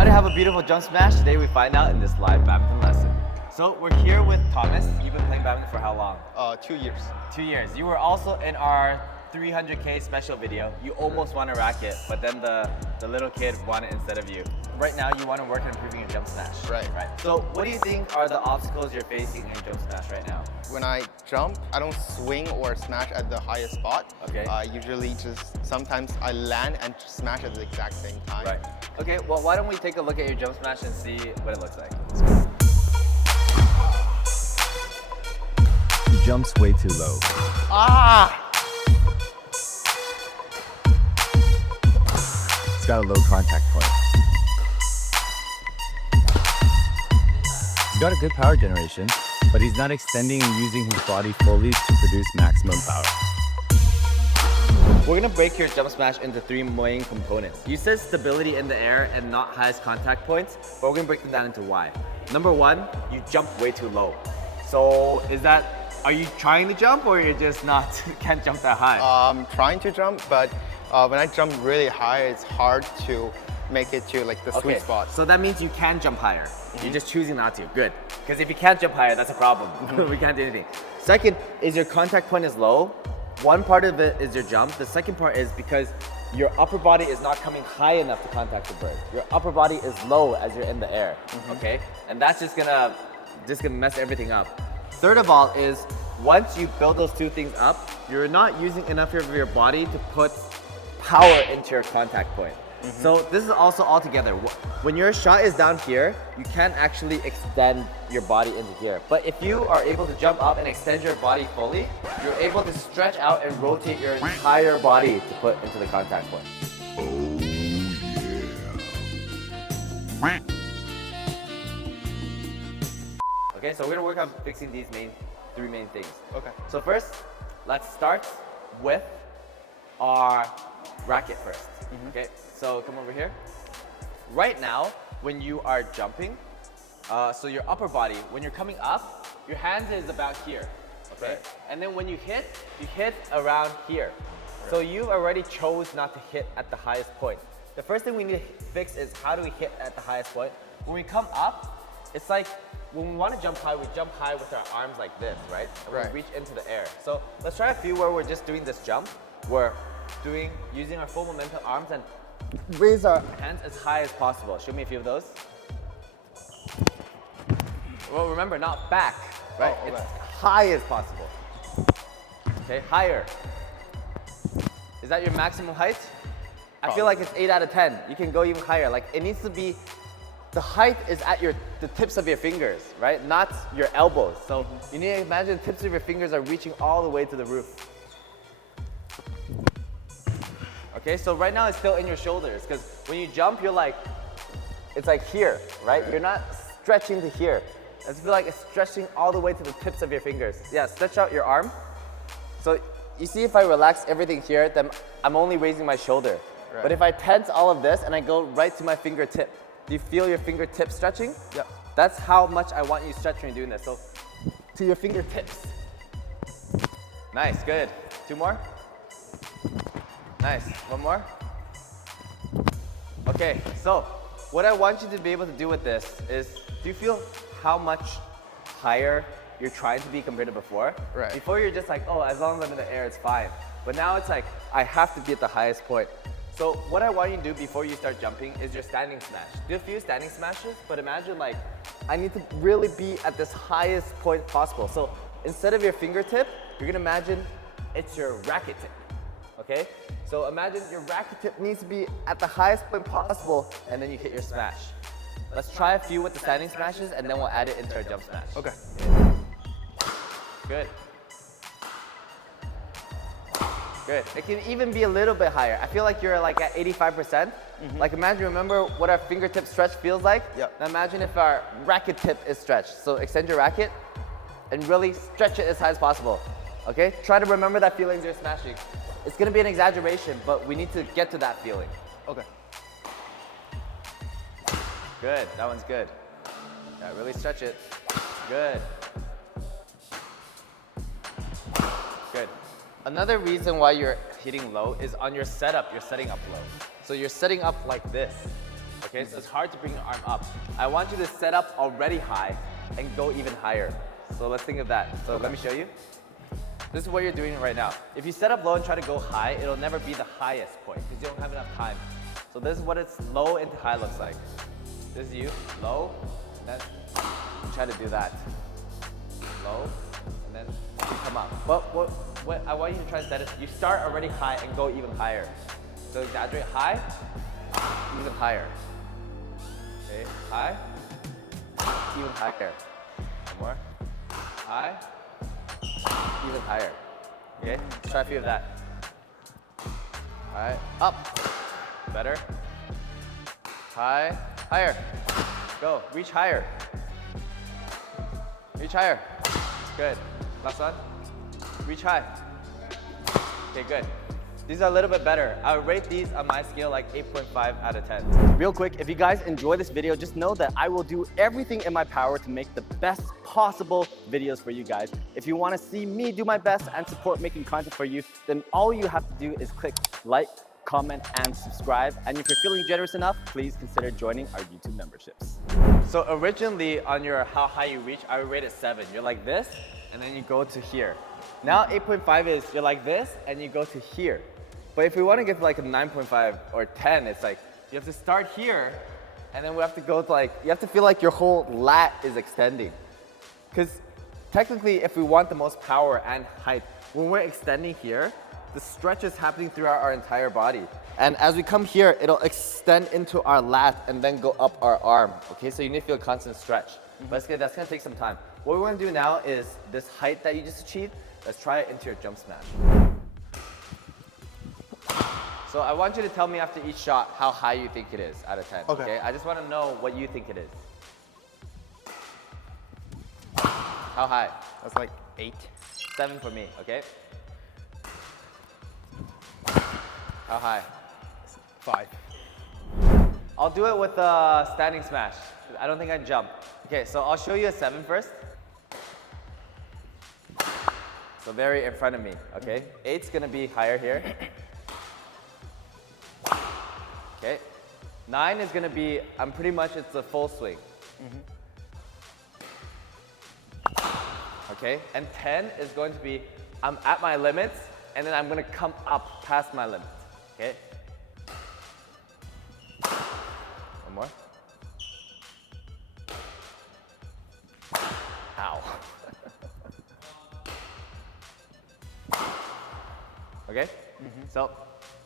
How to have a beautiful jump smash? Today we find out in this live badminton lesson. So we're here with Thomas. You've been playing badminton for how long? 2 years. 2 years. You were also in our 300K special video. You almost won a racket, but then the little kid won it instead of you. Right now you want to work on improving your jump smash. Right. So what do you think are the obstacles you're facing in your jump smash right now? When I jump, I don't swing or smash at the highest spot. Okay. Usually sometimes I land and smash at the exact same time. Right. Okay, well why don't we take a look at your jump smash and see what it looks like. He jumps way too low. He's got a low contact point. He's got a good power generation, but he's not extending and using his body fully to produce maximum power. We're gonna break your jump smash into 3 main components. You said stability in the air and not highest contact points, but we're gonna break them down into why. Number 1, you jump way too low. So are you trying to jump or you're just not, can't jump that high? I'm trying to jump, but when I jump really high, it's hard to make it to like the sweet spot. So that means you can jump higher. You're just choosing not to. Good. Because if you can't jump higher, that's a problem. We can't do anything. Second is your contact point is low. One part of it is your jump. The second part is because your upper body is not coming high enough to contact the bird. Your upper body is low as you're in the air. Okay? And that's just gonna mess everything up. Third of all is once you build those 2 things up, you're not using enough of your body to put power into your contact point. So this is also all together. When your shot is down here, you can't actually extend your body into here. But if you are able to jump up and extend your body fully, you're able to stretch out and rotate your entire body to put into the contact point. Okay, so we're gonna work on fixing these 3 main things. Okay. So first, let's start with our racket first. Okay, so come over here. Right now, when you are jumping, so your upper body, when you're coming up, your hands is about here, okay? Right. And then when you hit around here. Right. So you've already chose not to hit at the highest point. The first thing we need to fix is how do we hit at the highest point? When we come up, it's like when we want to jump high, we jump high with our arms like this, right? And we reach into the air. So let's try a few where we're just doing this jump. We're using our full momentum arms and raise our hands as high as possible. Show me a few of those. Well, remember, not back, right? Oh, it's high as possible. Okay, higher. Is that your maximum height? I feel like it's 8 out of 10. You can go even higher. Like it needs to be, the height is at the tips of your fingers, right? Not your elbows. So you need to imagine the tips of your fingers are reaching all the way to the roof. Okay, so right now it's still in your shoulders because when you jump, it's like here, right? You're not stretching to here. I feel like it's stretching all the way to the tips of your fingers. Yeah, stretch out your arm. So you see if I relax everything here, then I'm only raising my shoulder. Right. But if I tense all of this and I go right to my fingertip, do you feel your fingertip stretching? Yeah. That's how much I want you to stretch when you're doing this. So to your fingertips. Nice, good. 2 more. Nice, 1 more. Okay, so what I want you to be able to do with this is, do you feel how much higher you're trying to be compared to before? Right. Before you're just like, oh, as long as I'm in the air, it's fine. But now it's like, I have to be at the highest point. So what I want you to do before you start jumping is your standing smash. Do a few standing smashes, but imagine like, I need to really be at this highest point possible. So instead of your fingertip, you're gonna imagine it's your racket tip, okay? So imagine your racket tip needs to be at the highest point possible, and then you hit your smash. Let's try a few with the standing smashes, and then we'll add it into our jump smash. Okay. Good. Good. It can even be a little bit higher. I feel like you're like at 85%. Like imagine, remember what our fingertip stretch feels like? Yep. Now imagine if our racket tip is stretched. So extend your racket and really stretch it as high as possible. Okay? Try to remember that feeling as you're smashing. It's gonna be an exaggeration, but we need to get to that feeling. Okay. Good, that one's good. Yeah, really stretch it. Good. Good. Another reason why you're hitting low is on your setup, you're setting up low. So you're setting up like this, Okay, so it's hard to bring your arm up. I want you to set up already high and go even higher. So let's think of that. So let me show you. This is what you're doing right now. If you set up low and try to go high, it'll never be the highest point because you don't have enough time. So this is what it's low into high looks like. This is you, low, and then you try to do that. Low, and then you come up. But what I want you to try to set is you start already high and go even higher. So exaggerate high, even higher. Okay, high, even higher. One more. High, even higher. Okay, try a few of that. All right, up. Better. High, higher. Go, reach higher. Reach higher. Good. Last one. Reach high. Okay, good. These are a little bit better. I would rate these on my scale like 8.5 out of 10. Real quick, if you guys enjoy this video, just know that I will do everything in my power to make the best possible videos for you guys. If you want to see me do my best and support making content for you, then all you have to do is click like, comment, and subscribe. And if you're feeling generous enough, please consider joining our YouTube memberships. So originally on your how high you reach, I would rate it 7. You're like this, and then you go to here. Now 8.5 is you're like this, and you go to here. But if we want to get to like a 9.5 or 10, it's like you have to start here, and then we have to go to like, you have to feel like your whole lat is extending. Because technically, if we want the most power and height, when we're extending here, the stretch is happening throughout our entire body. And as we come here, it'll extend into our lat and then go up our arm. Okay, so you need to feel a constant stretch. But that's gonna take some time. What we wanna do now is this height that you just achieved, let's try it into your jump smash. So I want you to tell me after each shot how high you think it is out of 10. Okay. I just want to know what you think it is. How high? That's like 8. 7 for me, okay? How high? 5. I'll do it with a standing smash. I don't think I jump. Okay, so I'll show you a 7 first. So very in front of me, okay? 8's gonna be higher here. Okay, 9 is gonna be, I'm pretty much, it's a full swing. Okay, and 10 is going to be, I'm at my limits, and then I'm gonna come up past my limits, okay? One more. Ow. Okay, so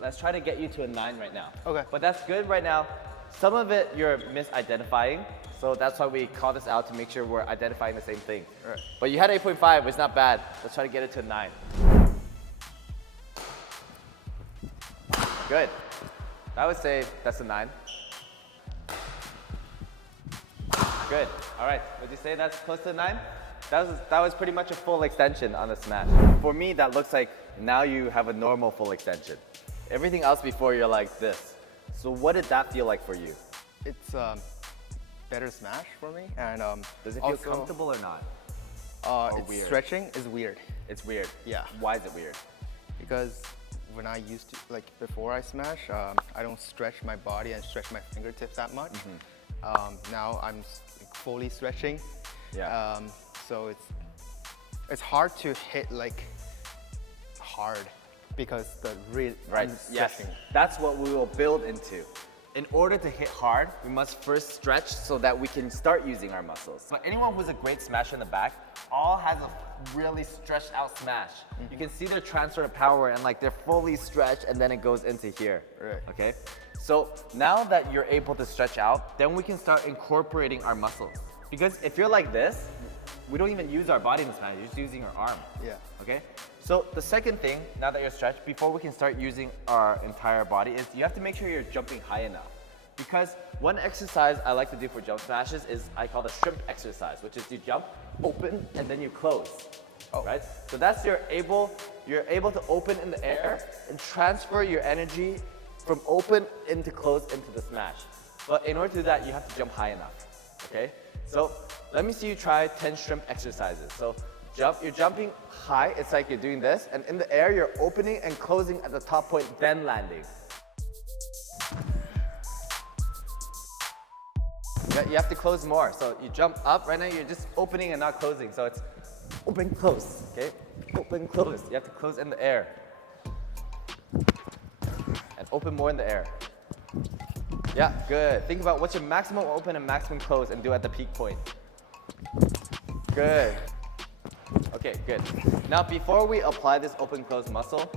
let's try to get you to a 9 right now. Okay. But that's good right now. Some of it you're misidentifying, so that's why we call this out to make sure we're identifying the same thing. Right. But you had 8.5, it's not bad. Let's try to get it to a 9. Good. I would say that's a 9. Good. All right. Would you say that's close to a 9? That was pretty much a full extension on the smash. For me, that looks like now you have a normal full extension. Everything else before, you're like this. So what did that feel like for you? It's better smash for me, and Does it feel comfortable or not? It's weird? stretching is weird It's weird. Yeah. Why is it weird? because when I used to, like before I smash, I don't stretch my body and stretch my fingertips that much. Now I'm fully stretching. Yeah. So it's hard to hit like hard because the real Right, yes. That's what we will build into. In order to hit hard, we must first stretch so that we can start using our muscles. But anyone who's a great smasher in the back, all has a really stretched out smash. You can see their transfer of power and like they're fully stretched and then it goes into here. Right. Okay? So now that you're able to stretch out, then we can start incorporating our muscles. Because if you're like this, we don't even use our body in the smash, you're just using our arm. Yeah. Okay? So the second thing, now that you're stretched, before we can start using our entire body, is you have to make sure you're jumping high enough. Because one exercise I like to do for jump smashes is I call the shrimp exercise, which is you jump, open, and then you close. Right? So that's you're able to open in the air and transfer your energy from open into close into the smash. But in order to do that, you have to jump high enough. Okay? So let me see you try 10 shrimp exercises. So you're jumping high, it's like you're doing this, and in the air, you're opening and closing at the top point, then landing. You have to close more. So you jump up, right now you're just opening and not closing. So it's open, close, okay? Open, close. You have to close in the air. And open more in the air. Yeah, good. Think about what's your maximum open and maximum close and do at the peak point. Good. Okay, good. Now before we apply this open close muscle,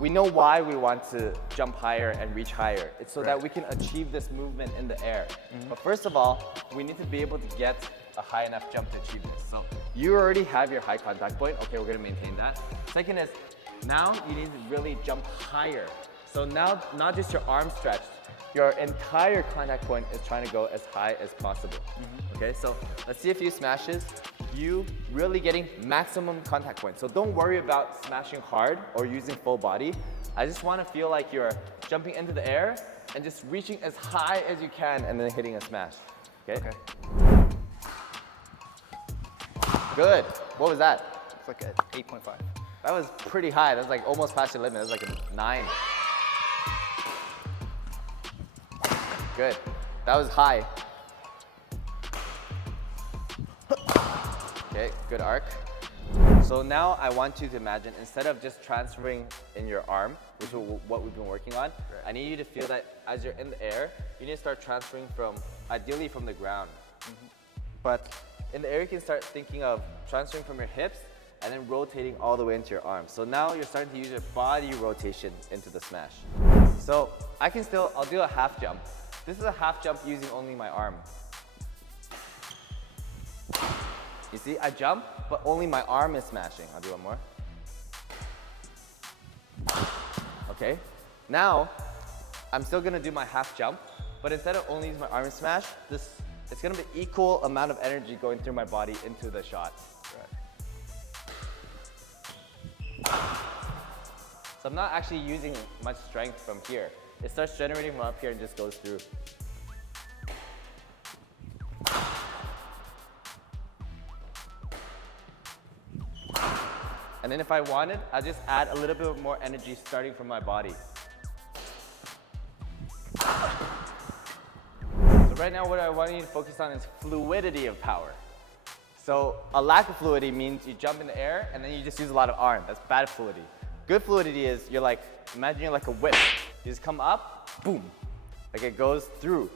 we know why we want to jump higher and reach higher. It's so that we can achieve this movement in the air. But first of all, we need to be able to get a high enough jump to achieve this. So you already have your high contact point. Okay, we're gonna maintain that. Second is, now you need to really jump higher. So now, not just your arm stretched, your entire contact point is trying to go as high as possible. Okay, so let's see a few smashes. You really getting maximum contact point. So don't worry about smashing hard or using full body. I just want to feel like you're jumping into the air and just reaching as high as you can and then hitting a smash. Okay? Good. What was that? It's like an 8.5. That was pretty high. That was like almost past your limit. That was like a 9. Good. That was high. Okay, good arc. So now I want you to imagine, instead of just transferring in your arm, which is what we've been working on, I need you to feel that as you're in the air, you need to start transferring from, ideally from the ground. But in the air, you can start thinking of transferring from your hips and then rotating all the way into your arms. So now you're starting to use your body rotation into the smash. So I'll do a half jump. This is a half jump using only my arm. You see, I jump, but only my arm is smashing. I'll do one more. Okay, now I'm still gonna do my half jump, but instead of only using my arm to smash, it's gonna be equal amount of energy going through my body into the shot. So I'm not actually using much strength from here. It starts generating from up here and just goes through. And then if I wanted, I'll just add a little bit more energy starting from my body. So right now what I want you to focus on is fluidity of power. So a lack of fluidity means you jump in the air and then you just use a lot of arm. That's bad fluidity. Good fluidity is you're like, imagine you're like a whip. You just come up, boom. Like it goes through.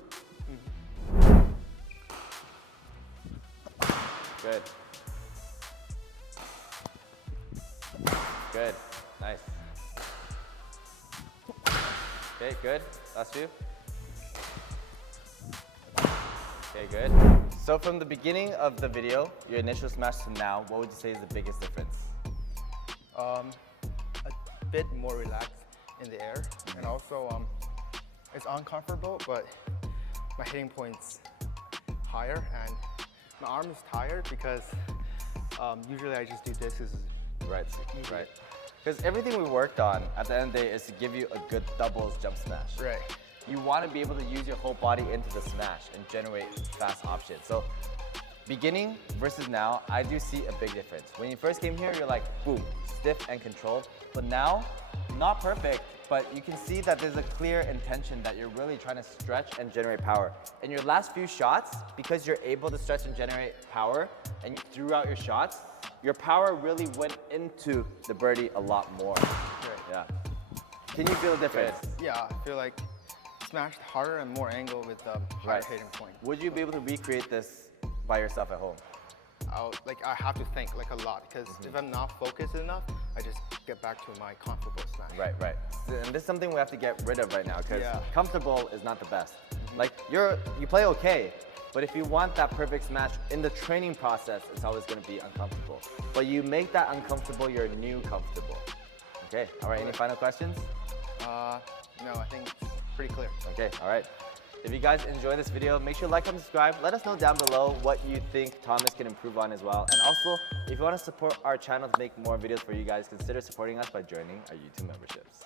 Good. Good, nice. Okay, good, last few. Okay, good. So from the beginning of the video, your initial smash to now, what would you say is the biggest difference? A bit more relaxed in the air, and also it's uncomfortable, but my hitting point's higher, and my arm is tired because usually I just do this. Right. Because everything we worked on at the end of the day is to give you a good doubles jump smash. Right. You want to be able to use your whole body into the smash and generate fast options. So beginning versus now, I do see a big difference. When you first came here, you're like, boom, stiff and controlled. But now, not perfect, but you can see that there's a clear intention that you're really trying to stretch and generate power. In your last few shots, because you're able to stretch and generate power, and you threw out your shots, your power really went into the birdie a lot more. Right. Yeah. Can you feel the difference? Yeah, I feel like smashed harder and more angle with higher hitting point. Would you be able to recreate this by yourself at home? I have to think like a lot, because if I'm not focused enough, I just get back to my comfortable smash. Right. And this is something we have to get rid of right now, because comfortable is not the best. Like you play okay, but if you want that perfect smash in the training process, it's always going to be uncomfortable. But you make that uncomfortable your new comfortable. Okay, all right, any final questions? No, I think it's pretty clear. Okay, all right. If you guys enjoy this video, make sure to like, comment, subscribe. Let us know down below what you think Thomas can improve on as well. And also, if you want to support our channel to make more videos for you guys, consider supporting us by joining our YouTube memberships.